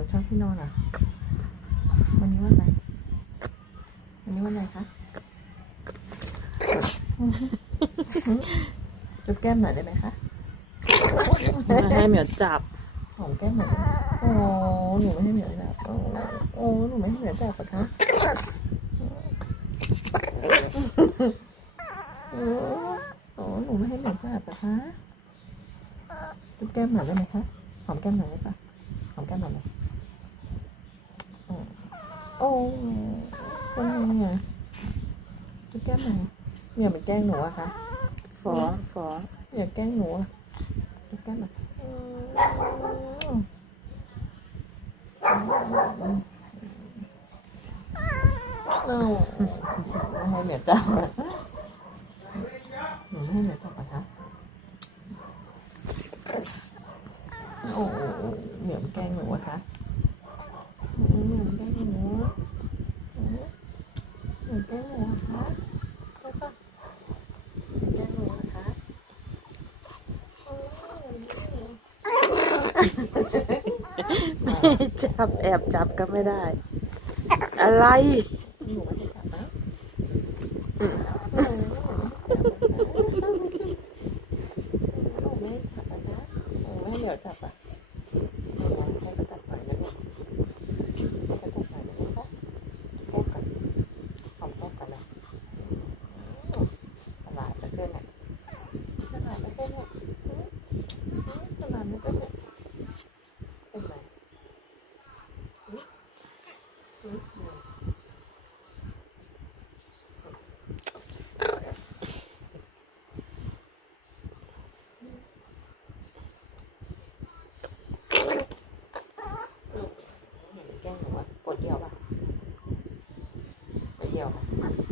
นูชอบที่นอนเหรอ วันนี้วันอะไร วันนี้วันอะไรคะจุบแก้มหน่อยได้ไหมคะให้เหมียวจับหอมแก้มหน่อยได้ไหมโอ้ หนูไม่ให้เหนียวจับโอ้โอ้ หนูไม่ให้เหนียวจับปะคะโอ้โอ้หนูไม่ให้เหนียวจับปะคะจุบแก้มหน่อยได้ไหมคะ หอมแก้มหน่อยได้ปะหอมแก้มหน่อยเลยอืม โอ้เป็นไงอะจุบแก้มหน่อยเหนียวมันแกล้งหนูอะคะฟ้องฟ้องอย่าแกล้งหนูอะอย่าแกล้งหนูอืมเอาไม่ให้เหมียวจับอะหนูไม่ให้เหมียวจับอะคะโอ้โหเหมียวมันแกล้งหนูอะคะ อืมเหมียวมันแกล้งหนูอืมเหมียวแกล้งหนูอะคะใช่ปะเหมียวแกล้งหนูอะคะไม่จับแอบจับก็ไม่ได้ อะไรหนูไม่ให้จับนะหนูไม่ให้จับนะหนูไม่ให้เดี๋ยวจับอะให้เขาจับหน่อยนะลูกให้เขาจับหน่อยนะคะแก้กันหอมแก้กันนะตลาดแล้วเกินอะตลาดแล้วเกินอะตลาดแล้วเกินอะเป็นไรอืม เห็น แกล้งหนูอะปวดเยี่ยวป่ะปวดเยี่ยวป่ะ